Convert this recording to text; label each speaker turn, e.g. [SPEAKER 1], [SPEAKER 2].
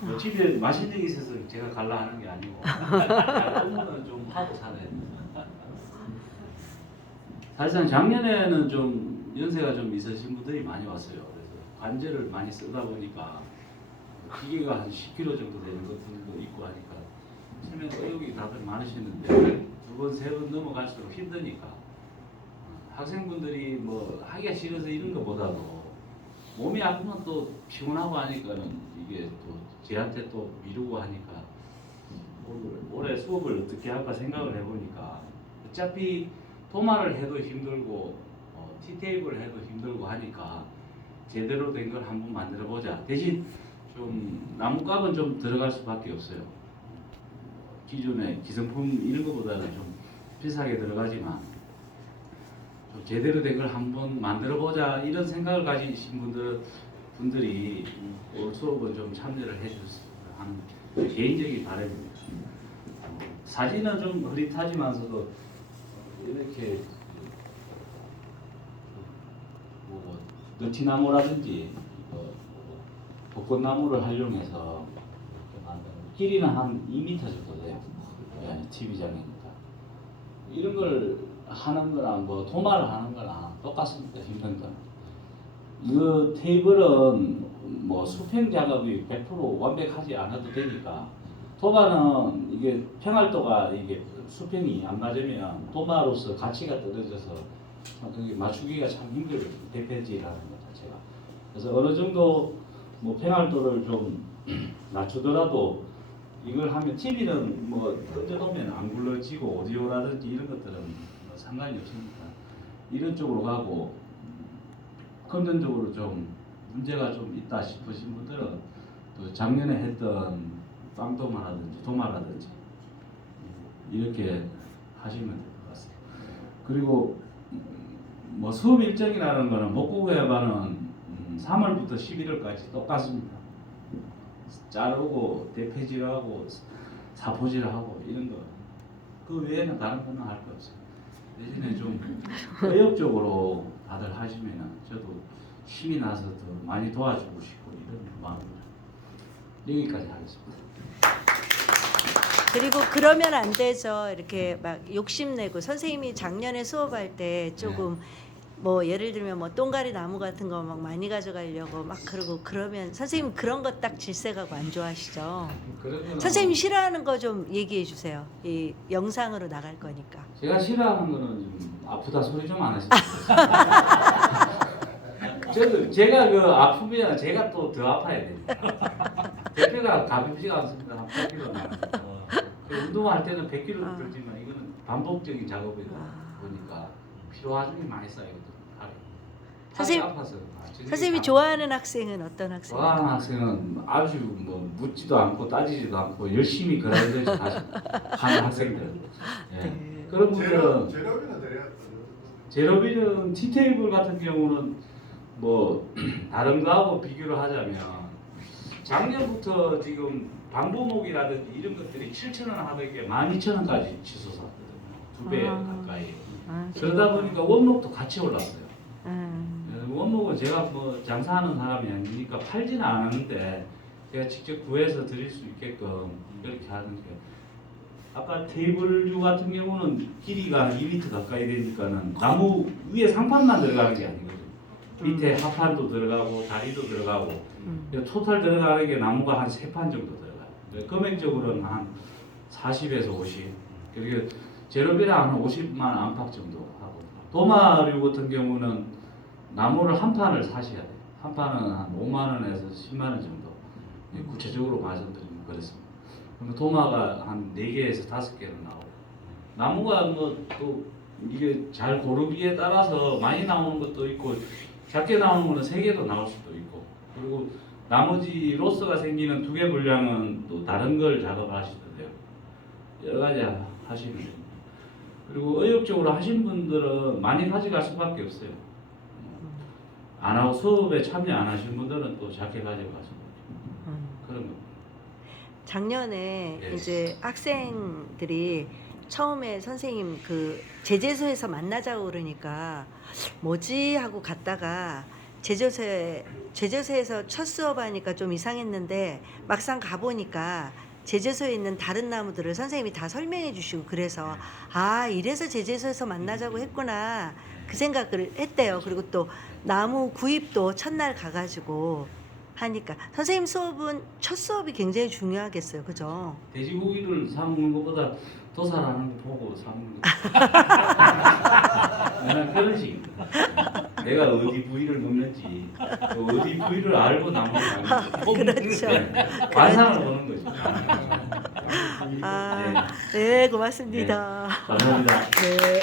[SPEAKER 1] 뭐 집에 맛있는 게 있어서 제가 갈라 하는 게 아니고 업무는 좀 하고 살아야 돼요. 사실상 작년에는 좀 연세가 좀 있으신 분들이 많이 왔어요. 그래서 관절을 많이 쓰다 보니까 기계가 한 10kg 정도 되는 것들도 있고 하니까 처음에 의욕이 다들 많으시는데 두 번, 세 번 넘어갈수록 힘드니까 어, 학생분들이 뭐 하기가 싫어서 이런 것보다도 몸이 아프면 또 피곤하고 하니까는 이게 또 저한테 또 미루고 하니까 올해 수업을 어떻게 할까 생각을 해보니까 어차피 도마를 해도 힘들고 어, 티테이블을 해도 힘들고 하니까 제대로 된 걸 한번 만들어 보자. 대신 좀 나무값은 좀 들어갈 수밖에 없어요. 기존의 기성품 이런 것보다는 좀 비싸게 들어가지만 좀 제대로 된 걸 한번 만들어 보자 이런 생각을 가지신 분들 분들이 올 수업은 좀 참여를 해주셨으면 하는 개인적인 바람입니다. 어, 사진은 좀 흐릿하지만서도 이렇게 뭐, 뭐 느티나무라든지 뭐, 벚꽃나무를 활용해서 길이는 한 2m 정도 돼요. 예, TV장이니까 이런 걸 하는 거랑 뭐 도마를 하는 거랑 똑같습니다. 힘든 건. 이 테이블은 뭐 수평 작업이 100% 완벽하지 않아도 되니까 도마는 이게 평활도가 이게 수평이 안 맞으면 도마로서 가치가 떨어져서 참 그게 맞추기가 참 힘들어요. 대패지라는 것 자체가. 그래서 어느 정도 뭐 평활도를 좀 낮추더라도 이걸 하면 TV는 뭐 던져놓으면 안 굴러지고 오디오라든지 이런 것들은 뭐 상관이 없으니까 이런 쪽으로 가고 금전적으로 좀 문제가 좀 있다 싶으신 분들은 또 작년에 했던 빵도마라든지 도마라든지 이렇게 하시면 될 것 같습니다. 그리고 음, 뭐 수업 일정이라는 거는 목국외반은 3월부터 11월까지 똑같습니다. 자르고 대패질하고 사포질하고 이런 거. 그 외에는 다른 거는 할 거 없어요. 대신에 좀 의욕적으로 다들 하시면은 저도 힘이 나서 더 많이 도와주고 싶고 이런 마음으로 여기까지 하겠습니다.
[SPEAKER 2] 그리고 그러면 안 되죠. 이렇게 막 욕심내고 선생님이 작년에 수업할 때 조금 뭐 예를 들면 뭐 똥가리 나무 같은 거 막 많이 가져가려고 막 그러고 그러면 선생님 그런 거 딱 질색하고 안 좋아하시죠. 선생님이 싫어하는 거 좀 얘기해 주세요. 이 영상으로 나갈 거니까.
[SPEAKER 1] 제가 싫어하는 거는 좀 아프다 소리 좀안 좋겠어요. 저도 제가 그 아프면 제가 또 더 아파야 됩니다. 대표가 가볍지가 않습니다. 한 8kg 나요. 그 운동할 때는 100kg
[SPEAKER 2] 아.
[SPEAKER 1] 들지만 이거는 반복적인 작업이다
[SPEAKER 2] 아.
[SPEAKER 1] 보니까 피로화증이 많이 쌓이거든요.
[SPEAKER 2] 선생님,
[SPEAKER 1] 아파서 전신이
[SPEAKER 2] 선생님이
[SPEAKER 1] 다-
[SPEAKER 2] 좋아하는 학생은 어떤 학생?
[SPEAKER 1] 좋아하는 학생은 아주 뭐 묻지도 않고 따지지도 않고 열심히 그라이드를 하는 학생들. 예.
[SPEAKER 2] 네.
[SPEAKER 1] 그런 분들은
[SPEAKER 3] 제로비는 내려.
[SPEAKER 1] 제로비는 티테이블 같은 경우는 뭐 다른 거하고 비교를 하자면 작년부터 지금 방부목이라든지 이런 것들이 7천 원 하던 게 12,000원까지 치솟았거든요. 두 배
[SPEAKER 2] 아.
[SPEAKER 1] 가까이.
[SPEAKER 2] 아,
[SPEAKER 1] 그러다 보니까 원목도 같이 올랐어요.
[SPEAKER 2] 음.
[SPEAKER 1] 예, 원목은 제가 뭐 장사하는 사람이 아니니까 팔지는 않았는데 제가 직접 구해서 드릴 수 있게끔 이렇게 하는 게 아까 테이블류 같은 경우는 길이가 2m 가까이 되니까는 나무 위에 상판만 들어가는 게 아니거든요. 밑에 하판도 들어가고 다리도 들어가고
[SPEAKER 2] 음.
[SPEAKER 1] 토탈 들어가는 게 나무가 한세판 정도 들어가요. 금액적으로는 한 40에서 50. 그리고 제로비랑 한 50만 안팎 정도 하고 도마류 같은 경우는 나무를 한 판을 사셔야 돼요. 한 판은 한 5만 원에서 10만 원 정도. 예, 구체적으로 말씀드리면 그렇습니다. 그러면 도마가 한 4개에서 5개는 나오고 나무가 뭐 또 이게 잘 고르기에 따라서 많이 나오는 것도 있고 작게 나오는 거는 3개도 나올 수도 있고 그리고 나머지 로스가 생기는 두 개 분량은 또 다른 걸 작업하시던데요. 여러 가지 하시면 됩니다. 그리고 의욕적으로 하신 분들은 많이 가져갈 수밖에 없어요. 안 하고 수업에 참여 안 하신 분들은 또 작게 가져가시고
[SPEAKER 2] 음.
[SPEAKER 1] 그런 거.
[SPEAKER 2] 작년에
[SPEAKER 1] 예.
[SPEAKER 2] 이제 학생들이 처음에 선생님 그 제재소에서 만나자고 그러니까 뭐지 하고 갔다가 제조소에 제조소에서 첫 수업하니까 좀 이상했는데 막상 가보니까 제조소에 있는 다른 나무들을 선생님이 다 설명해 주시고 그래서 아 이래서 제조소에서 만나자고 했구나 그 생각을 했대요. 그리고 또 나무 구입도 첫날 가가지고 하니까 선생님 수업은 첫 수업이 굉장히 중요하겠어요, 그죠?
[SPEAKER 1] 돼지고기를 사 먹는 것보다 도살하는 거 보고 사 먹는 거. 나는 그런 식입니다. 내가 어디 부위를 먹는지 또 어디 부위를 알고 나무를 먹는
[SPEAKER 2] 그렇죠.
[SPEAKER 1] 관상을 보는 거죠.
[SPEAKER 2] 아, 네, 고맙습니다.
[SPEAKER 1] 감사합니다.
[SPEAKER 2] 네.